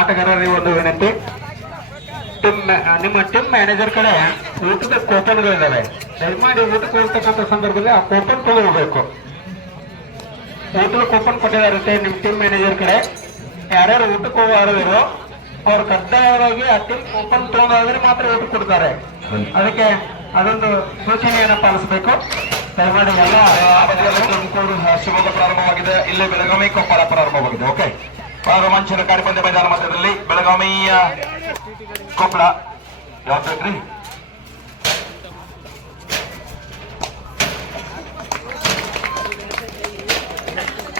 ಆಟಗಾರರಿಗೆ ಒಂದು ವಿನಂತಿ, ನಿಮ್ಮ ಟೀಮ್ ಮ್ಯಾನೇಜರ್ ಕಡೆ ಊಟದ ಕೂಪನ್ಗಳಿದ್ದಾವೆ. ದಯಮಾಡಿ ಊಟಕ್ಕೆ ಹೋಗ್ತಕ್ಕಂಥ ಸಂದರ್ಭದಲ್ಲಿ ಆ ಕೂಪನ್ ತಗೋಬೇಕು. ಊಟದ ಕೂಪನ್ ಕೊಟ್ಟಿದ್ದಾರೆ ನಿಮ್ಮ ಟೀಮ್ ಮ್ಯಾನೇಜರ್ ಕಡೆ. ಯಾರ್ಯಾರು ಊಟಕ್ಕೆ ಹೋಗುವವರು ಅವ್ರು ಕಡ್ಡಾಯವಾಗಿ ಆ ಟೀಮ್ ಕೂಪನ್ ತಗೊಂಡಾದ್ರೆ ಮಾತ್ರ ಊಟ ಕೊಡ್ತಾರೆ. ಅದಕ್ಕೆ ಅದೊಂದು ಸೂಚನೆಯನ್ನು ಪಾಲಿಸಬೇಕು. ದಯಮಾಡಿ ಎಲ್ಲ ತುಮಕೂರು ಶಿವಮೊಗ್ಗ ಪ್ರಾರಂಭವಾಗಿದೆ. ಇಲ್ಲಿ ಬೆಳಗಾವಿ ಕೊಪ್ಪಳ ಪ್ರಾರಂಭವಾಗಿದೆ. ಓಕೆ, ರೋಮಾಂಚನಕಾರಿ ಪಂದ್ಯ ಮೈದಾನ ಮಧ್ಯದಲ್ಲಿ ಬೆಳಗಾವಿ ಕೊಪ್ಪಳ ಯಾವ್ದ್ರಿ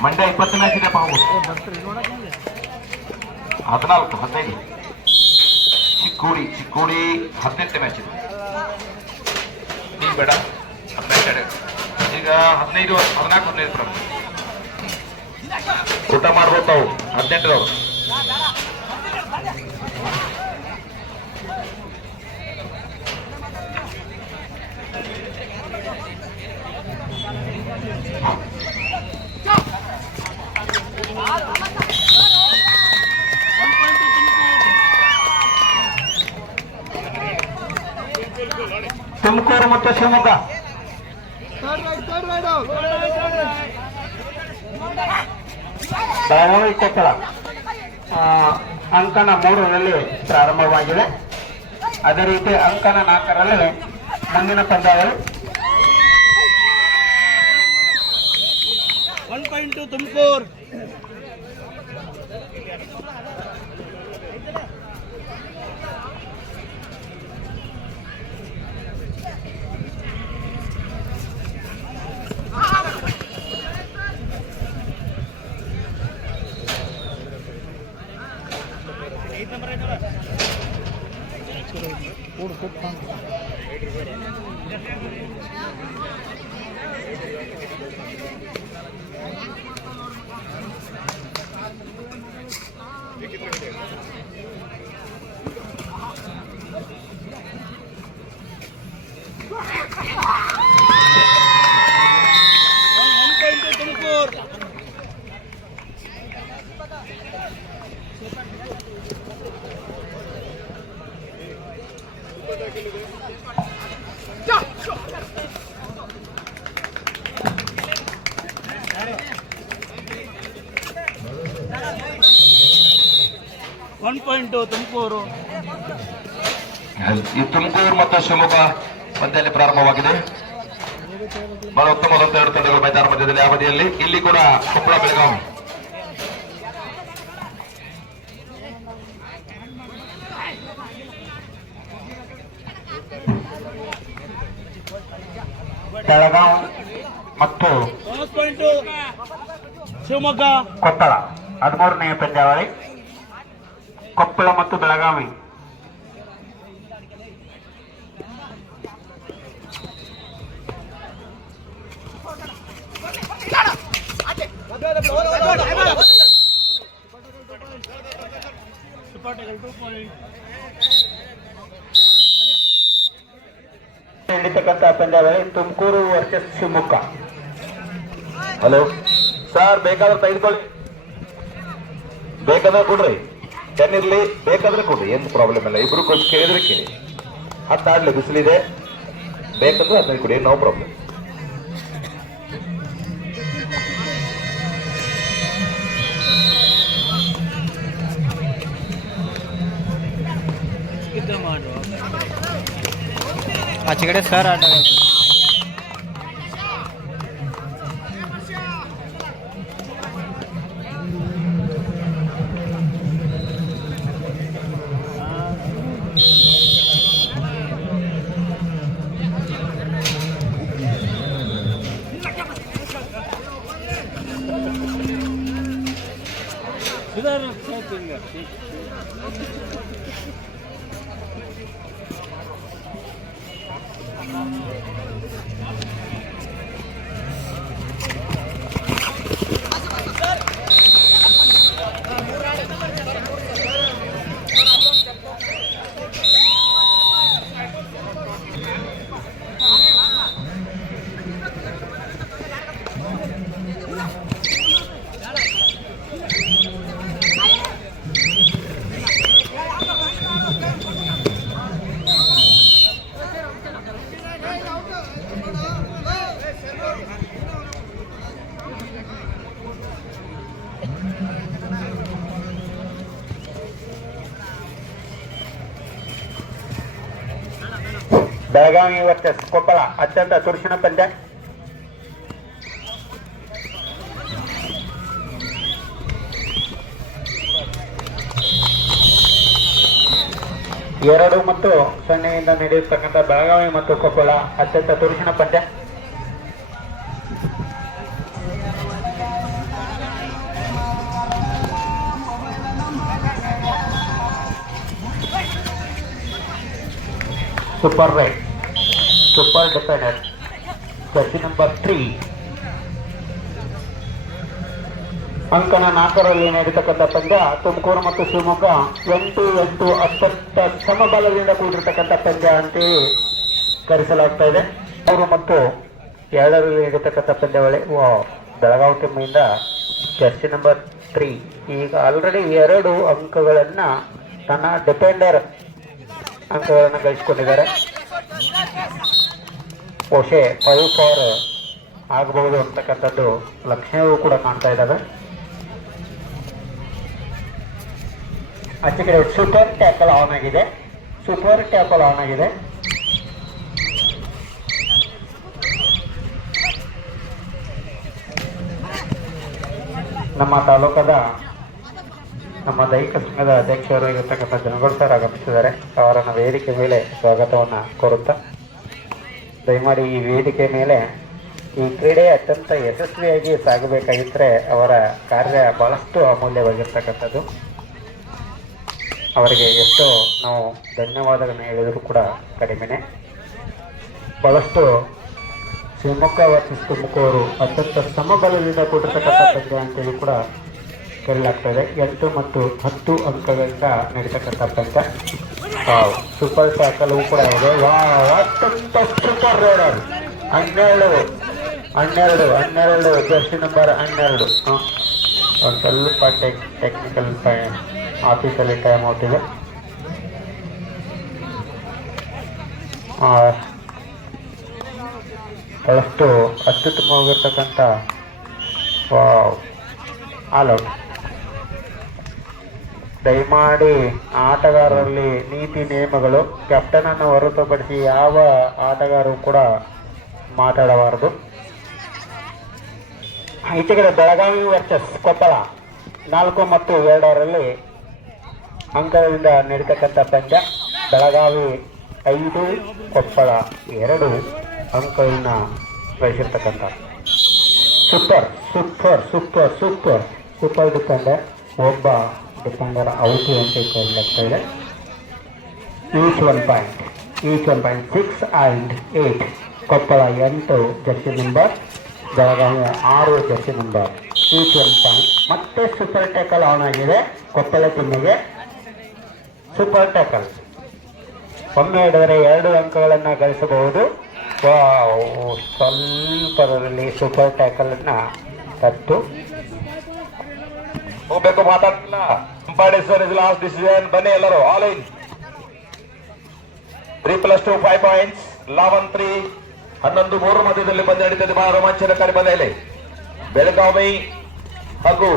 ಮಂಡ್ಯ 20 ಮ್ಯಾಚ್ ಇದೆ. 14 15 ಚಿಕ್ಕೋಡಿ 18 ಮ್ಯಾಚ್ ಇದೆ. ಬೇಡ 18 ಈಗ 15 14 15 ಪ್ರಾರಂಭ ಊಟ ಮಾಡ್ಬೋದು ತಾವು 18 ತುಮಕೂರು ಮತ್ತು ಶಿವಮೊಗ್ಗ ಬೆಳಗಾವಿ ಕೊಪ್ಪಳ ಅಂಕಣ 3ರಲ್ಲಿ ಪ್ರಾರಂಭವಾಗಿದೆ. ಅದೇ ರೀತಿ ಅಂಕಣ 4ರಲ್ಲಿ ಮುಂದಿನ ಪಂದ್ಯಾವಳಿ. 1.2 ತುಮಕೂರು. ತುಮಕೂರು ಮತ್ತು ಶಿವಮೊಗ್ಗ ಪಂದ್ಯದಲ್ಲಿ ಪ್ರಾರಂಭವಾಗಿದೆ. ಬಹಳ ಉತ್ತಮವಾದಂತಹ 2 ತಂಡಗಳು ಮೈದಾನ ಮಧ್ಯದಲ್ಲಿ ಅವಧಿಯಲ್ಲಿ. ಇಲ್ಲಿ ಕೂಡ ಕೊಪ್ಪಳ ಬೆಳಗಾವಿ ಮತ್ತು ಶಿವಮೊಗ್ಗ ಕೊಪ್ಪಳ 13ನೇ ಪಂದ್ಯಾವಳಿ. ಕೊಪ್ಪಳ ಮತ್ತು ಬೆಳಗಾವಿ. ಹಿಡಿತಕ್ಕಂಥ ಪಂದ್ಯಾವಳಿ Tumakuru versus Shivamogga. Hello sir, ಬೇಕಾದ್ರೆ ತೆಗೆದುಕೊಳ್ಳಿ, ಬೇಕಾದ್ರೆ ಕೊಡ್ರಿ, 10 ಇರ್ಲಿ, ಬೇಕಾದ್ರೆ ಕೊಡ್ರಿ, ಏನು ಪ್ರಾಬ್ಲಮ್ ಇಲ್ಲ. ಇಬ್ರು ಕೊಂಚ ಕೇಳಿದ್ರೆ ಕೇಳಿ. 10 ಆಡ್ಲಿ, ಬಿಸಿಲಿದೆ, ಬೇಕಂದ್ರೆ 15 ಕೊಡಿ, ನೋ ಪ್ರಾಬ್ಲಮ್. ಆಚೆ ಕಡೆ ಸರ್ ಆಟ ಬೆಳಗಾವಿ ವರ್ಸಸ್ ಕೊಪ್ಪಳ ಅತ್ಯಂತ ತುರುಷಿನ ಪಂದ್ಯ. ಎರಡು ಮತ್ತು ಸೊನ್ನೆಯಿಂದ ನಡೆಯತಕ್ಕಂಥ ಬೆಳಗಾವಿ ಮತ್ತು ಕೊಪ್ಪಳ ಅತ್ಯಂತ ತುರುಷಿನ ಪಂದ್ಯ. Super right, super defender, Jersey number 3. ಅಂಕನ 4ರಲ್ಲಿ ನಡೆಯತಕ್ಕಂಥ ಪಂದ್ಯ. ತುಮಕೂರು ಮತ್ತು ಶಿವಮೊಗ್ಗ 8-8 ಅತ್ಯಂತ ಸಮಬಲದಿಂದ ಕೂಡಿರ್ತಕ್ಕಂಥ ಪಂದ್ಯ ಅಂತೇಳಿ ಕರೆಸಲಾಗ್ತಾ ಇದೆ. 3 ಮತ್ತು 2ರಲ್ಲಿ ನಡೆಯತಕ್ಕಂಥ ಪಂದ್ಯಾವಳಿ. ಬೆಳಗಾವಿ ಟೀಮಿಂದ ಜರ್ಸಿ ನಂಬರ್ 3 ಈಗ ಆಲ್ರೆಡಿ 2 ಅಂಕಗಳನ್ನು ತನ್ನ ಡಿಫೆಂಡರ್ ಅಂಕಗಳನ್ನು ಗಳಿಸಿಕೊಂಡಿದ್ದಾರೆ. ಬಹುಶಃ 5-4 ಆಗಬಹುದು ಅಂತಕ್ಕಂಥದ್ದು ಲಕ್ಷಣವೂ ಕೂಡ ಕಾಣ್ತಾ ಇದ್ದಾವೆ. ಆಚೆ ಕಡೆ ಸೂಪರ್ ಟ್ಯಾಕಲ್ ಆನ್ ಆಗಿದೆ, ಸೂಪರ್ ಟ್ಯಾಕಲ್ ಆನ್ ಆಗಿದೆ. ನಮ್ಮ ತಾಲೂಕದ ನಮ್ಮ ದೈಹಿಕ ಸಂಘದ ಅಧ್ಯಕ್ಷರು ಇರತಕ್ಕಂಥ ಜನಗೌಡ ಸರ್ ಆಗಮಿಸಿದ್ದಾರೆ. ಅವರನ್ನು ವೇದಿಕೆ ಮೇಲೆ ಸ್ವಾಗತವನ್ನು ಕೋರುತ್ತಾ, ದಯಮಾಡಿ ಈ ವೇದಿಕೆ ಮೇಲೆ ಈ ಕ್ರೀಡೆ ಅತ್ಯಂತ ಯಶಸ್ವಿಯಾಗಿ ಸಾಗಬೇಕಾಗಿದ್ದರೆ ಅವರ ಕಾರ್ಯ ಬಹಳಷ್ಟು ಅಮೂಲ್ಯವಾಗಿರ್ತಕ್ಕಂಥದ್ದು. ಅವರಿಗೆ ಎಷ್ಟೋ ನಾವು ಧನ್ಯವಾದಗಳನ್ನು ಹೇಳಿದರೂ ಕೂಡ ಕಡಿಮೆನೆ. ಬಹಳಷ್ಟು ಶಿವಮೊಗ್ಗ ವರ್ಸಸ್ ತುಮಕೂರು ಅತ್ಯಂತ ಸಮಬಲದಿಂದ ಕೂಡಿರ್ತಕ್ಕಂಥ ಪಂದ್ಯ ಅಂತೇಳಿ ಕೂಡ ಕರೆಯಲಾಗ್ತದೆ. 8 ಮತ್ತು 10 ಅಂಕಗಳಿಂದ ನಡೀತಕ್ಕಂಥ ಪಂದ್ಯ. ಸೂಪರ್ ಟ್ಯಾಕಲ್ ಕೂಡ ಇದೆ. ಅತ್ಯಂತ ಸೂಪರ್ ರೈಡರ್ 12 ಜರ್ಸಿ ನಂಬರ್ 12. ಒಂದು ಸ್ವಲ್ಪ ಟೆಕ್ನಿಕಲ್ ಆಫೀಸಲ್ಲಿ ಟೈಮ್ ಔಟ್ ಇದೆ. ಬಹಳಷ್ಟು ಅತ್ಯುತ್ತಮವಾಗಿರ್ತಕ್ಕಂಥ ಆಲ್ ಔಟ್. ದಯಮಾಡಿ ಆಟಗಾರರಲ್ಲಿ ನೀತಿ ನಿಯಮಗಳು, ಕ್ಯಾಪ್ಟನ್ ಅನ್ನು ಹೊರತುಪಡಿಸಿ ಯಾವ ಆಟಗಾರರು ಕೂಡ ಮಾತಾಡಬಾರದು. ಈಚೆ ಕಡೆ ಬೆಳಗಾವಿ ವರ್ಸಸ್ ಕೊಪ್ಪಳ 4 ಮತ್ತು 2ರಲ್ಲಿ ಅಂಕಗಳಿಂದ ನಡೀತಕ್ಕಂಥ ಪಂದ್ಯ. ಬೆಳಗಾವಿ 5, ಕೊಪ್ಪಳ 2 ಅಂಕಗಳನ್ನ ಗಳಿಸಿರ್ತಕ್ಕಂಥ super super super super super defender. ಒಬ್ಬ ಡಿಫೆಂಡರ್ ಔಟ್ ಅಂತ ಕರೆಯಲಾಗ್ತಾ ಇದೆ. Each one point 6 and 8. Koppal 8 jersey number, Belagavi 6 jersey number. Each one point. ಮತ್ತೆ ಸೂಪರ್ ಟ್ಯಾಕಲ್ ಆನ್ ಆಗಿದೆ ಕೊಪ್ಪಳ ಟೀಮಿಗೆ. ಸೂಪರ್ ಟ್ಯಾಕಲ್ ಒಮ್ಮೆ ಹಿಡಿದರೆ 2 ಅಂಕಗಳನ್ನು ಗಳಿಸಬಹುದು. ಸ್ವಲ್ಪದಲ್ಲಿ ಸೂಪರ್ ಟ್ಯಾಕಲನ್ನು ತಟ್ಟು ಹೋಗ್ಬೇಕು, ಮಾತಾಡ್ತಿಲ್ಲ. Umpire is last decision. ಬನ್ನಿ ಎಲ್ಲರೂ ಆಲ್ ಇನ್. 3+2 5 ಪಾಯಿಂಟ್ಸ್. 11-3 11-3 ಮಧ್ಯದಲ್ಲಿ ಪಂದ್ಯ ನಡೀತದೆ. ಬಹಳ ರೋಮಾಂಚನಕಾರಿ ಪಂದ್ಯ ಇಲ್ಲಿ. ಬೆಳಗಾವಿ ಹಾಗೂ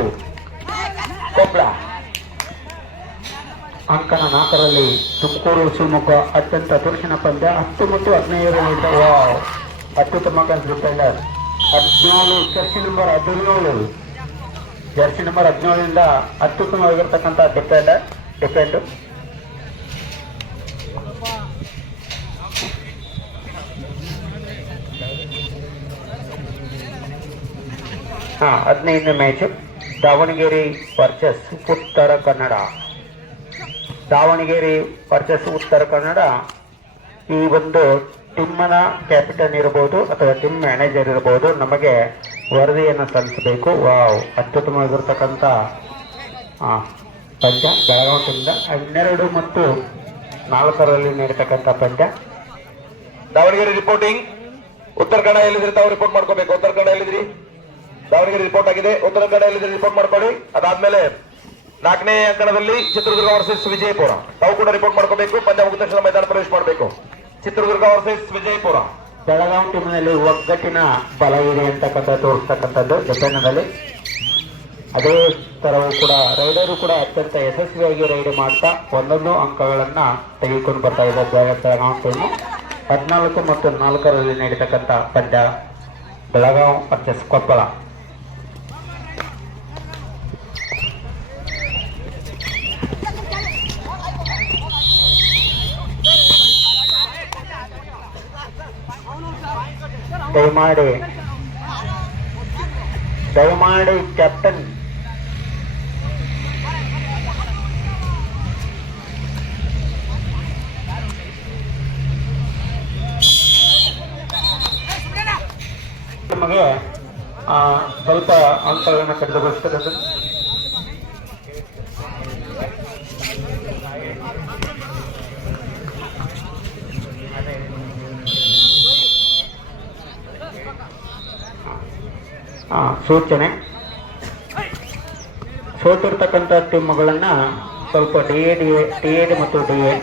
ಕೊಪ್ಪಳ. ಅಂಕನ 4ರಲ್ಲಿ ತುಮಕೂರು ಶಿವಮೊಗ್ಗ ಅತ್ಯಂತ ತುರುಷಿನ ಪಂದ್ಯ. 10 ಮತ್ತು 15 ಅತ್ಯುತ್ತಮ defender. 14 jersey number 17 jersey number 17ಇಂದ ಅತ್ಯುತ್ತಮವಾಗಿರ್ತಕ್ಕಂಥ ಡಿಫೆಂಡು. ಹಾ, 15ನೇ match Davanagere versus Uttara Kannada. Davanagere versus Uttara Kannada. ಈ ಒಂದು ಟೀಮ್ನ ಕ್ಯಾಪಿಟನ್ ಇರಬಹುದು ಅಥವಾ ಟೀಮ್ ಮ್ಯಾನೇಜರ್ ಇರಬಹುದು, ನಮಗೆ ವರದಿಯನ್ನು ಸಲ್ಲಿಸಬೇಕು. ಅತ್ಯುತ್ತಮವಾಗಿರ್ತಕ್ಕಂಥ ಪಂದ್ಯ. ಬೆಳಗಾವಿ ಟೀಮ್ದ 12 ಮತ್ತು 4ರಲ್ಲಿ ನಡೀತಕ್ಕಂಥ ಪಂದ್ಯ. ದಾವಣಗೆರೆ ರಿಪೋರ್ಟಿಂಗ್. ಉತ್ತರ ಕನ್ನಡ ಎಲ್ಲಿದ್ರಿ ತಾವು ರಿಪೋರ್ಟ್ ಮಾಡ್ಕೋಬೇಕು. ಉತ್ತರ ಕನ್ನಡ ಎಲ್ಲಿದ್ರಿ? ದಾವಣಗೆರೆ ರಿಪೋರ್ಟ್ ಆಗಿದೆ. ಉತ್ತರ ಕನ್ನಡ ಎಲ್ಲಿದ್ರಿ ರಿಪೋರ್ಟ್ ಮಾಡ್ಕೊಳ್ಳಿ. ಅದಾದ್ಮೇಲೆ 4ನೇ ಅಂಕಣದಲ್ಲಿ ಚಿತ್ರದುರ್ಗ ವರ್ಸಸ್ ವಿಜಯಪುರ. ತಾವು ಕೂಡ ರಿಪೋರ್ಟ್ ಮಾಡ್ಕೋಬೇಕು. ಪಂದ್ಯ ಮುಗಿದ ತಕ್ಷಣ ಮೈದಾನ ಪ್ರವೇಶ ಮಾಡಬೇಕು. ಚಿತ್ರದುರ್ಗ ವರ್ಸಸ್ ವಿಜಯಪುರ. ಬೆಳಗಾವಿ ಟೀಮ್ನಲ್ಲಿ ಒಗ್ಗಟ್ಟಿನ ಬಲ ಇದೆ ಅಂತಕ್ಕಂಥ ತೋರಿಸ್ತಕ್ಕಂಥದ್ದು ಡಿಫೆಂಡ್ನಲ್ಲಿ. ಅದೇ ಥರವೂ ಕೂಡ ರೈಡರು ಕೂಡ ಅತ್ಯಂತ ಯಶಸ್ವಿಯಾಗಿ ರೈಡ್ ಮಾಡ್ತಾ 1 ಅಂಕಗಳನ್ನು ತೆಗೆದುಕೊಂಡು ಬರ್ತಾ ಇದೆ ಬೆಳಗಾವಿ ಟೀಮು. 14 ಮತ್ತು 4ರಲ್ಲಿ ನಡೀತಕ್ಕಂಥ ಪಂದ್ಯ ಬೆಳಗಾವಿ ವರ್ಸಸ್ ಕೊಪ್ಪಳ. ದಯಮಾಡಿ ಕ್ಯಾಪ್ಟನ್ ನಮಗೆ ಸ್ವಲ್ಪ ಅಂತರವನ್ನು ಕಡಿತಗೊಳಿಸ್ತಕ್ಕಂಥ ಸೂಚನೆ. ಸೋತಿರ್ತಕ್ಕಂಥ ಟೀಮ್ಗಳನ್ನ ಸ್ವಲ್ಪ ಟಿ.ಎ.ಡಿ ಮತ್ತು ಡಿ.ಎ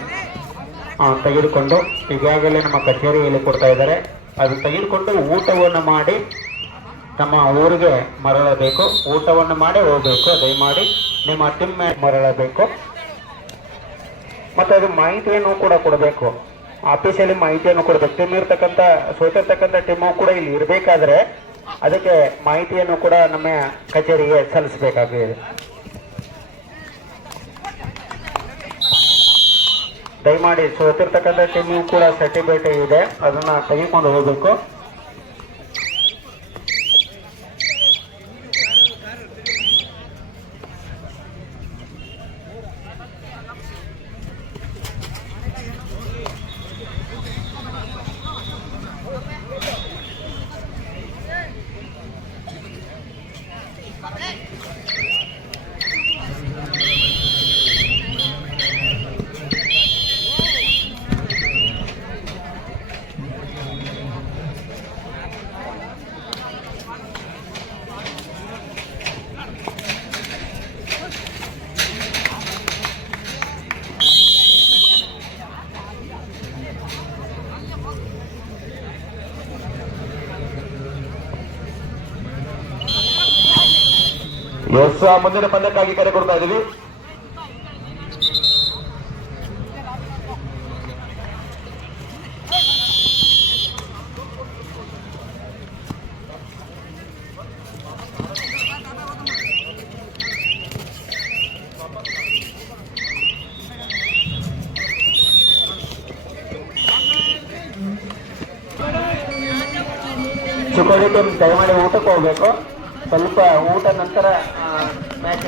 ತೆಗೆದುಕೊಂಡು ಈಗಾಗಲೇ ನಮ್ಮ ಕಚೇರಿಯಲ್ಲಿ ಕೊಡ್ತಾ ಇದ್ದಾರೆ. ಅದು ತೆಗೆದುಕೊಂಡು ಊಟವನ್ನು ಮಾಡಿ ನಮ್ಮ ಊರಿಗೆ ಮರಳಬೇಕು. ಊಟವನ್ನು ಮಾಡಿ ಹೋಗಬೇಕು. ದಯಮಾಡಿ ನಿಮ್ಮ ಟೀಮ್ ಮರಳಬೇಕು. ಮತ್ತು ಅದು ಮಾಹಿತಿಯನ್ನು ಕೂಡ ಕೊಡಬೇಕು. ಆಫೀಸಲ್ಲಿ ಮಾಹಿತಿಯನ್ನು ಕೊಡಬೇಕು. ಟೀಮ್ ಇರ್ತಕ್ಕಂಥ ಸೋತಿರ್ತಕ್ಕಂಥ ಟೀಮು ಕೂಡ ಇಲ್ಲಿ ಇರಬೇಕಾದ್ರೆ ಅದಕ್ಕೆ ಮಾಹಿತಿಯನ್ನು ಕೂಡ ನಮ್ಮ ಕಚೇರಿಗೆ ಸಲ್ಲಿಸಬೇಕಾಗಿದೆ. ದಯಮಾಡಿ ಸೋತಿರ್ತಕ್ಕಂಥ ಟೀಮು ಕೂಡ ಸರ್ಟಿಫಿಕೇಟ್ ಇದೆ, ಅದನ್ನ ತೆಗೆದುಕೊಂಡು ಹೋಗಬೇಕು. ಮುಂದಿನ ಪಂದ್ಯಕ್ಕಾಗಿ ಕರೆ ಕೊಡ್ತಾ ಇದ್ದೀವಿ. ಚಿಕ್ಕೋಡಿ ಟೀಮ್ ದಯಮಾಡಿ ಊಟಕ್ಕೆ ಹೋಗ್ಬೇಕು. ಸ್ವಲ್ಪ ಊಟ ನಂತರ ಮ್ಯಾಚ್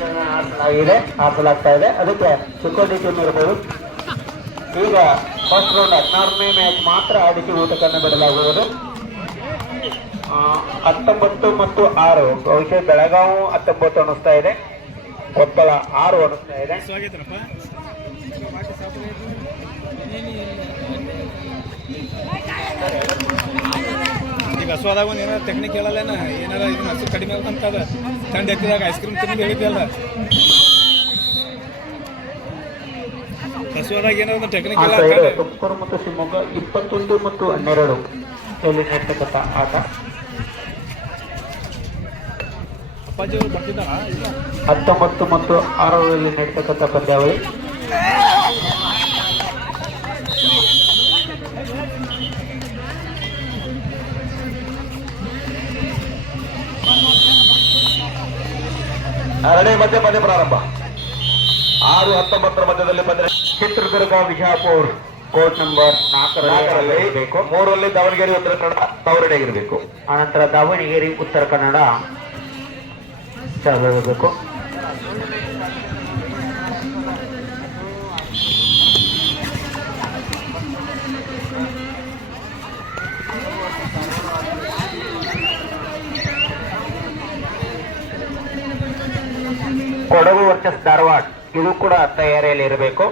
ಆಡಿಸಲಾಗ್ತಾ ಇದೆ. ಅದಕ್ಕೆ ಚಿಕ್ಕೋಡಿ ಟೀಮ್ ಇರ್ಬೋದು. ಈಗ ಫಸ್ಟ್ ರೌಂಡ್ 16ನೇ ಮ್ಯಾಚ್ ಮಾತ್ರ ಆಡಿಸಿ ಊಟಕ್ಕನ್ನು ಬಿಡಲಾಗುವುದು. 19 ಮತ್ತು 6 ಬಹುಶಃ ಬೆಳಗಾವಿ 19 ಅನ್ನಿಸ್ತಾ ಇದೆ, ಕೊಪ್ಪಳ 6 ಅನ್ನಿಸ್ತಾ ಇದೆ. ಈಗ ಹಸುವಾದಾಗ ಒಂದು ಏನಾರ ಟೆಕ್ನಿಕ್ ಹೇಳಲ್ಲೇನ, ಏನಾರ ಇದನ್ನ ಹಸು ಕಡಿಮೆ ಅಂತದ ತಂಡ ಎತ್ತಿದಾಗ ಐಸ್ ಕ್ರೀಮ್ ತಿಂದು ಹೇಳಿದ್ದಲ್ಲ, ಹಸುವಾದಾಗ ಏನಾರ ಟೆಕ್ನಿಕ್ ಇಲ್ಲ. ತುಮಕೂರು ಮತ್ತು ಶಿವಮೊಗ್ಗ 21 ಮತ್ತು 12 ಇಲ್ಲಿ ನಡೀತಕ್ಕಂಥ ಆಟ. ಅಪ್ಪಾಜಿ ಅವರು ಬರ್ತಿದ್ದಾರ? 19 ಮತ್ತು 6ರಲ್ಲಿ ನಡೀತಕ್ಕಂಥ ಪಂದ್ಯಾವಳಿ. ಎರಡನೇ ಮಧ್ಯ ಪಂದ್ಯ ಪ್ರಾರಂಭ. 6-19 ಮಧ್ಯದಲ್ಲಿ ಪಂದ್ಯ. ಚಿತ್ರದುರ್ಗ ವಿಜಾಪುರ ಕೋರ್ಟ್ ನಂಬರ್ 4ರಲ್ಲಿ ಬೇಕು. 3ರಲ್ಲಿ ದಾವಣಗೆರೆ ಉತ್ತರ ಕನ್ನಡ ತಾವರೆಡೆಗಿರಬೇಕು. ಆನಂತರ ದಾವಣಗೆರೆ ಉತ್ತರ ಕನ್ನಡ ಚಾಲು ಇರಬೇಕು. ಕೊಡಗು ವರ್ಸಸ್ ಧಾರವಾಡ ಇದು ಕೂಡ ತಯಾರಿಯಲ್ಲಿ ಇರಬೇಕು.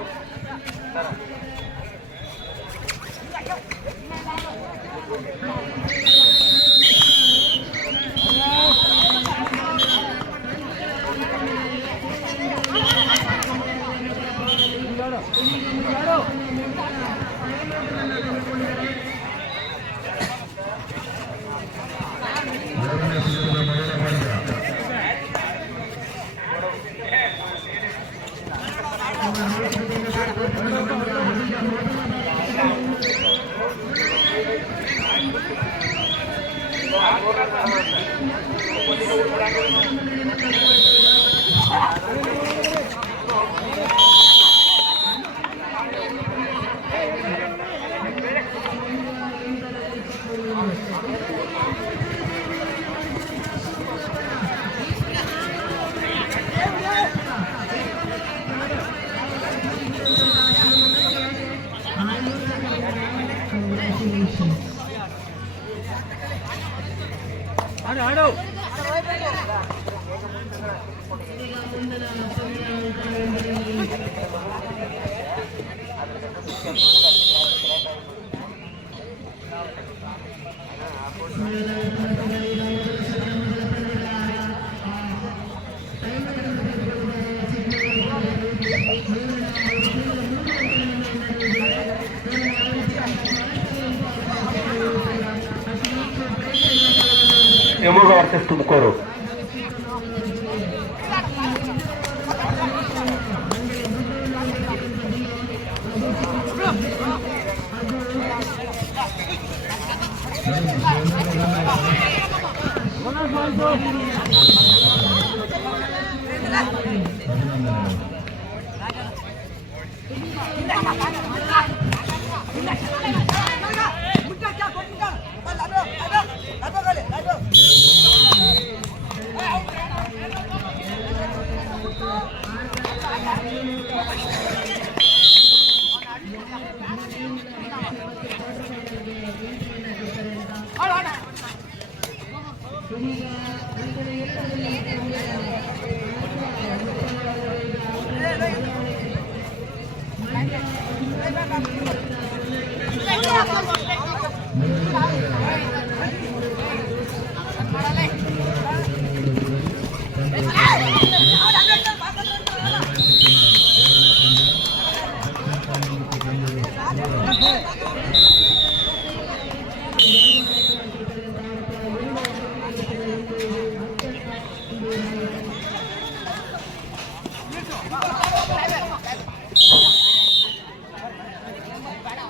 ಶಿವಮೊಗ್ಗ ವರ್ಸಸ್ ತುಮಕೂರು.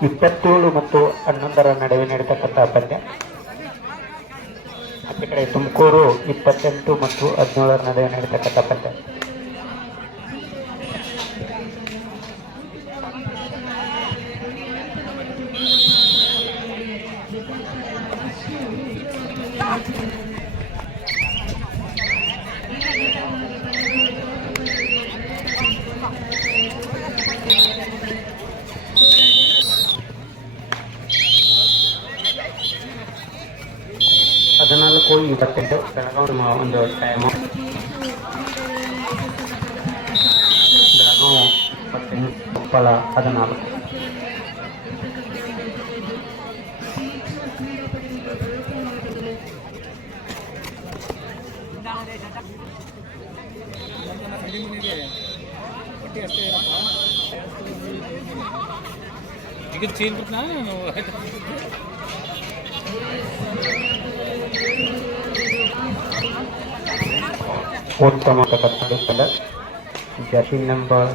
ಇಪ್ಪತ್ತೇಳು ಮತ್ತು 11 ನಡುವೆ ನಡೆತಕ್ಕಂಥ ಪಂದ್ಯ. ಅದೇ ಕಡೆ ತುಮಕೂರು 28 ಮತ್ತು 17 ನಡುವೆ ನಡೆತಕ್ಕಂಥ ಪಂದ್ಯ. ಹದಿನಾಲ್ಕು 28 ಬೆಳಗಾವಿ ಒಂದು ಟೈಮು. ಬೆಳಗಾವಿ 28, ಕೊಪ್ಪಳ 14. ಈಗ ಚೇಂಜ್ ಬಿಟ್ಟು ಉತ್ತಮ ಕಟ್ಟಡ ಜರ್ಸಿ ನಂಬರ್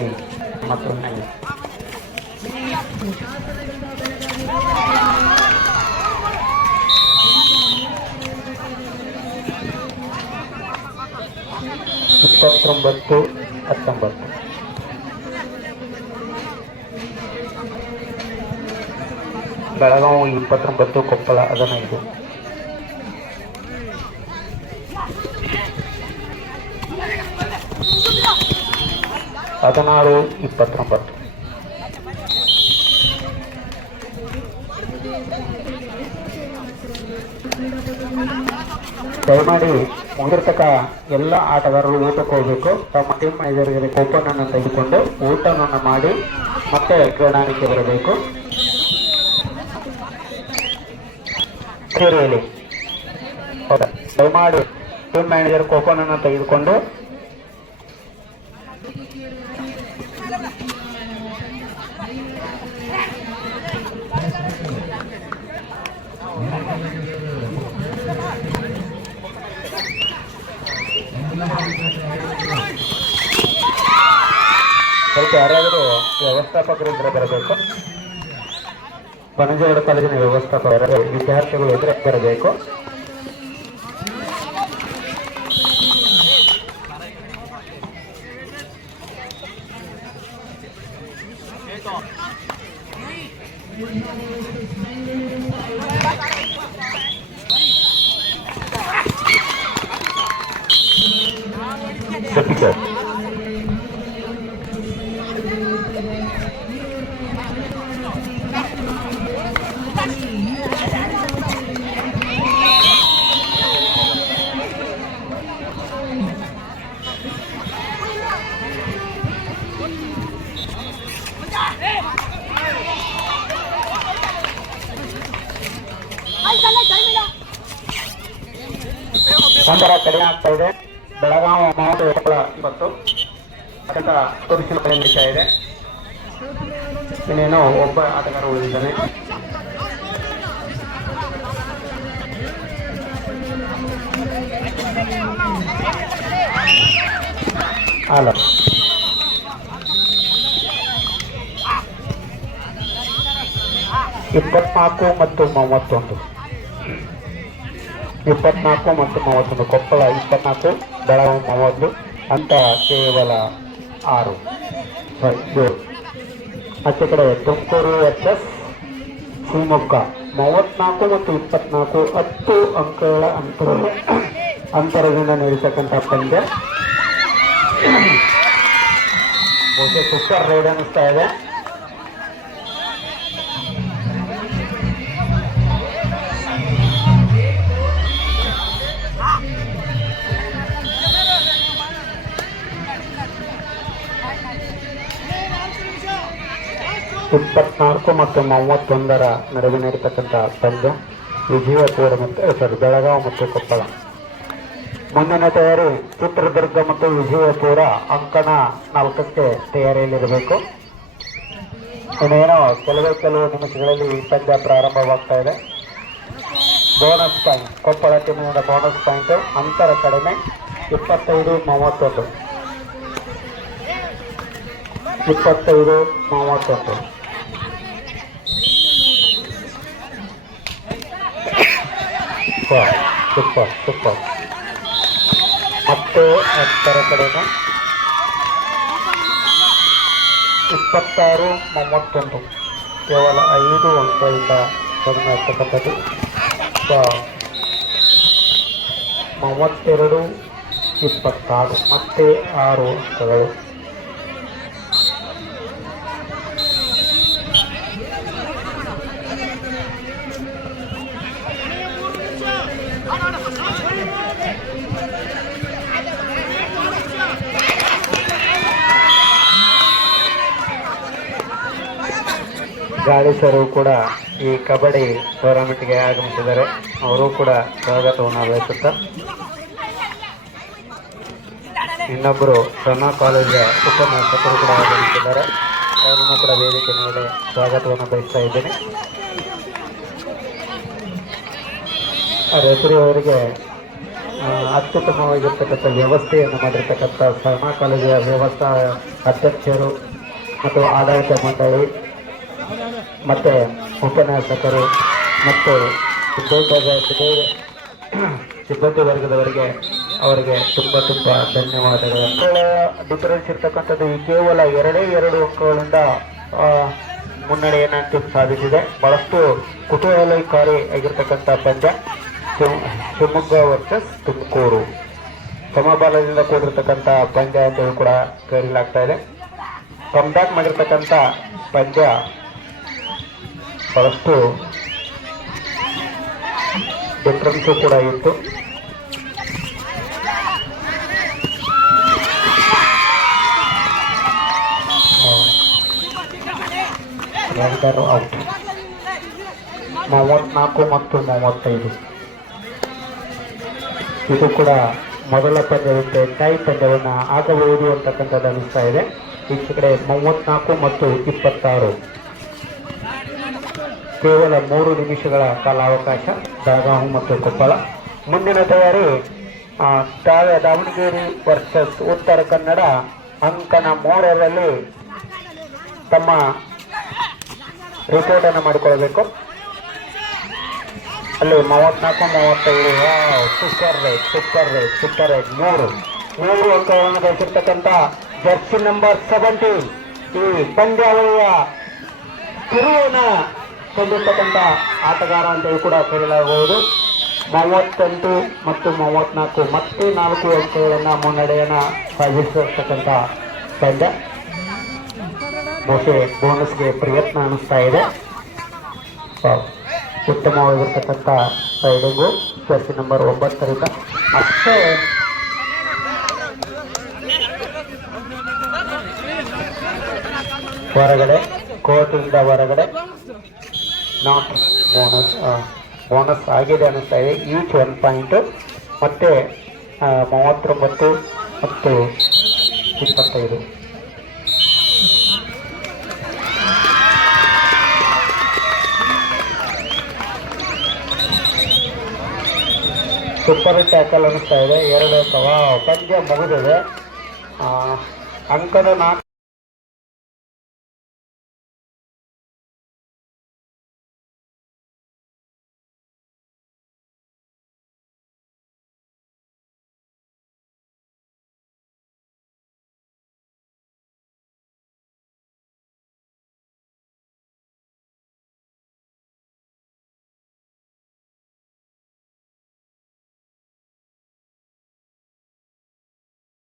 8 ಮತ್ತು 9. ಇಪ್ಪತ್ತೊಂಬತ್ತು 19. ಬೆಳಗಾವಿ 29, ಕೊಪ್ಪಳ 15. ಹದಿನಾರು 29. ದಯಮಾಡಿ ಮುಗಿರ್ತಕ್ಕ ಎಲ್ಲ ಆಟಗಾರರು ಊಟಕ್ಕೆ ಹೋಗಬೇಕು. ತಮ್ಮ ಟೀಮ್ ಮ್ಯಾನೇಜರ್ಗೆ ಕೂಪನ್ ಅನ್ನು ತೆಗೆದುಕೊಂಡು ಊಟವನ್ನು ಮಾಡಿ ಮತ್ತೆ ಕ್ರೀಡಾಂಗಣಕ್ಕೆ ಬರಬೇಕು. ಹೇಳಿ ಹೌದಾ? ದಯಮಾಡಿ ಟೀಮ್ ಮ್ಯಾನೇಜರ್ ಕೂಪನ್ ಅನ್ನು ತೆಗೆದುಕೊಂಡು ಸ್ವಲ್ಪ ಯಾರಾದರೂ ವ್ಯವಸ್ಥಾಪಕರು ಇದ್ರೆ ಬರಬೇಕು. ಬನಜೇಗೌಡ ಕಾಲೇಜಿನ ವ್ಯವಸ್ಥಾಪಕರು ವಿದ್ಯಾರ್ಥಿಗಳು ಎದುರು ಬರಬೇಕು. ನಂತರ ಕಡಿಮೆ ಆಗ್ತಾ ಇದೆ. ಬೆಳಗಾವಿ ಮತ್ತು ಅತ್ಯಂತ ಪರಿಶೀಲನೆ ನಡೀತಾ ಇದೆ. ಇನ್ನೇನು ಒಬ್ಬ ಆಟಗಾರ ಉಳಿದಿದ್ದಾನೆ. ಅಲ್ಲ 24 ಮತ್ತು 31 24 ಮತ್ತು 31 ಕೊಪ್ಪಳ 24 ಬೆಳಗಾವಿ 30 ಅಂತ ಕೇವಲ 6. ಆಚೆ ಕಡೆ ತುಮಕೂರು ವರ್ಸಸ್ ಶಿವಮೊಗ್ಗ 34 ಮತ್ತು 24 10 ಅಂಕಗಳ ಅಂತರದಿಂದ ನಡೀತಕ್ಕಂಥ ಪಂದ್ಯ. ಬಹುಶಃ ಸೂಪರ್ ರೈಡ್ ಅನ್ನಿಸ್ತಾ ಇದೆ. ಇಪ್ಪತ್ನಾಲ್ಕು ಮತ್ತು 31 ನಡುವೆ ನಡೀತಕ್ಕಂಥ ಪಂದ್ಯ ವಿಜಯಪುರ ಮತ್ತು ಬೆಳಗಾವಿ ಮತ್ತು ಕೊಪ್ಪಳ. ಮುಂದಿನ ತಯಾರಿ ಚಿತ್ರದುರ್ಗ ಮತ್ತು ವಿಜಯಪುರ ಅಂಕಣ 4ಕ್ಕೆ ತಯಾರಿಯಲ್ಲಿರಬೇಕು. ಇನ್ನೇನೋ ಕೆಲವು ನಿಮಿಷಗಳಲ್ಲಿ ಈ ಪಂದ್ಯ ಪ್ರಾರಂಭವಾಗ್ತಾ ಇದೆ. ಬೋನಸ್ ಪಾಯಿಂಟ್ ಕೊಪ್ಪಳ ಟೀಮಿನಿಂದ ಬೋನಸ್ ಪಾಯಿಂಟ್. ಅಂತರ ಕಡಿಮೆ 25-31 25-31. ಸೂಪರ್ ಮತ್ತೆ ಅಂತರ ಕಡಿಮೆ 26-31 ಕೇವಲ 5 ಅಂಕದಿಂದ ಕಡಿಮೆ ಆಗ್ತಕ್ಕಂಥದ್ದು. 32-26 ಮತ್ತೆ 6 ಅಂಕಗಳು. ಗಾಳಿಸರು ಕೂಡ ಈ ಕಬಡ್ಡಿ ಟೂರ್ನಮೆಂಟ್ಗೆ ಆಗಮಿಸಿದ್ದಾರೆ. ಅವರು ಕೂಡ ಸ್ವಾಗತವನ್ನು ಬಯಸುತ್ತಾ ಇನ್ನೊಬ್ಬರು ಸಣ್ಣ ಕಾಲೇಜಿನ ಉಪನ್ಯಾಸಕರು ಕೂಡ ಆಗಮಿಸಿದ್ದಾರೆ. ಅವರನ್ನು ಕೂಡ ವೇದಿಕೆ ಮೇಲೆ ಸ್ವಾಗತವನ್ನು ಬಯಸ್ತಾ ಇದ್ದೇನೆ. ರೆಫರಿ ಅವರಿಗೆ ಅತ್ಯುತ್ತಮವಾಗಿರ್ತಕ್ಕಂಥ ವ್ಯವಸ್ಥೆಯನ್ನು ಮಾಡಿರ್ತಕ್ಕಂಥ ಸಣ್ಣ ಕಾಲೇಜಿನ ವ್ಯವಸ್ಥಾ ಅಧ್ಯಕ್ಷರು ಮತ್ತು ಆಡಳಿತ ಮಂಡಳಿ ಮತ್ತು ಉಪನ್ಯಾಸಕರು ಮತ್ತು ಸಿಬ್ಬಂದಿ ವರ್ಗದವರಿಗೆ ಅವರಿಗೆ ತುಂಬ ಧನ್ಯವಾದಗಳು. ಡಿಫರೆನ್ಸ್ ಇರ್ತಕ್ಕಂಥದ್ದು ಕೇವಲ 2 ಅಂಕಗಳಿಂದ ಮುನ್ನಡೆಯನ್ನು ಟೀಮ್ ಸಾಧಿಸಿದೆ. ಬಹಳಷ್ಟು ಕುತೂಹಲಕಾರಿ ಆಗಿರ್ತಕ್ಕಂಥ ಪಂದ್ಯ ಶಿವಮೊಗ್ಗ ವರ್ಸಸ್ ತುಮಕೂರು ಸಮಬಲದಿಂದ ಕೂಡಿರ್ತಕ್ಕಂಥ ಪಂದ್ಯ ಅಂತೇಳಿ ಕೂಡ ಕರೆಯಲಾಗ್ತಾ ಇದೆ. ಕಮ್ಬ್ಯಾಕ್ ಮಾಡಿರ್ತಕ್ಕಂಥ ಪಂದ್ಯ ಬಹಳಷ್ಟು ಡಿಫ್ರೆನ್ಸು ಕೂಡ ಇತ್ತು. ಔಟ್ 34 ಮತ್ತು 35. ಇದು ಕೂಡ ಮೊದಲ ಪಂದ್ಯದಂತೆ ಟೈ ಪಂದ್ಯವನ್ನು ಆಗಬಹುದು ಅಂತಕ್ಕಂಥದ್ದು ಅನಿಸ್ತಾ ಇದೆ. ಈಚೆ ಕಡೆ 34 ಮತ್ತು 26 ಕೇವಲ 3 ನಿಮಿಷಗಳ ಕಾಲಾವಕಾಶ ಬೆಳಗಾವಿ ಮತ್ತು ಕೊಪ್ಪಳ. ಮುಂದಿನ ತಯಾರಿ ದಾವಣಗೆರೆ ವರ್ಸಸ್ ಉತ್ತರ ಕನ್ನಡ ಅಂಕಣ 3ರಲ್ಲಿ ತಮ್ಮ ರಿಪೋರ್ಟ್ ಅನ್ನು ಮಾಡಿಕೊಳ್ಳಬೇಕು. ಅಲ್ಲಿ 34-35 ಸೂಪರ್ ರೈಟ್ 3 ಅಂಕಗಳನ್ನು ಗಳಿಸಿರ್ತಕ್ಕಂಥ ಜರ್ಸಿ ನಂಬರ್ 17 ಈ ಪಂದ್ಯಾವಳಿಯ ತಿರುವನ್ನ ತಂದಿರ್ತಕ್ಕಂಥ ಆಟಗಾರ ಅಂತೇಳಿ ಕೂಡ ಕರೆಯಲಾಗುವುದು. 38 ಮತ್ತು 34 ಮತ್ತೆ 4 ಅಂಕಗಳನ್ನು ಮುನ್ನಡೆಯನ್ನು ಸಾಧಿಸಿರ್ತಕ್ಕಂಥ ಪಂದ್ಯ. ಬಹುಶಃ ಬೋನಸ್ಗೆ ಪ್ರಯತ್ನ ಅನಿಸ್ತಾ ಇದೆ. ಉತ್ತಮವಾಗಿರ್ತಕ್ಕಂಥ ರೈಡಿಂಗು ಜರ್ಸಿ ನಂಬರ್ 9ರಿಂದ ಅಷ್ಟೇ ಹೊರಗಡೆ ಕೋರ್ಟಿಂದ ಹೊರಗಡೆ ನಾಟ್ ಬೋನಸ್ ಆಗಿದೆ ಅನ್ನಿಸ್ತಾ ಇದೆ. ಈಚ್ 1 ಪಾಯಿಂಟ್ ಮತ್ತೆ 39 ಮತ್ತು 25. ಸೂಪರ್ ಟ್ಯಾಕಲ್ ಅನ್ನಿಸ್ತಾ ಇದೆ. 2 ಪಂದ್ಯ ಮುಗಿದಿದೆ. ಅಂಕದ 4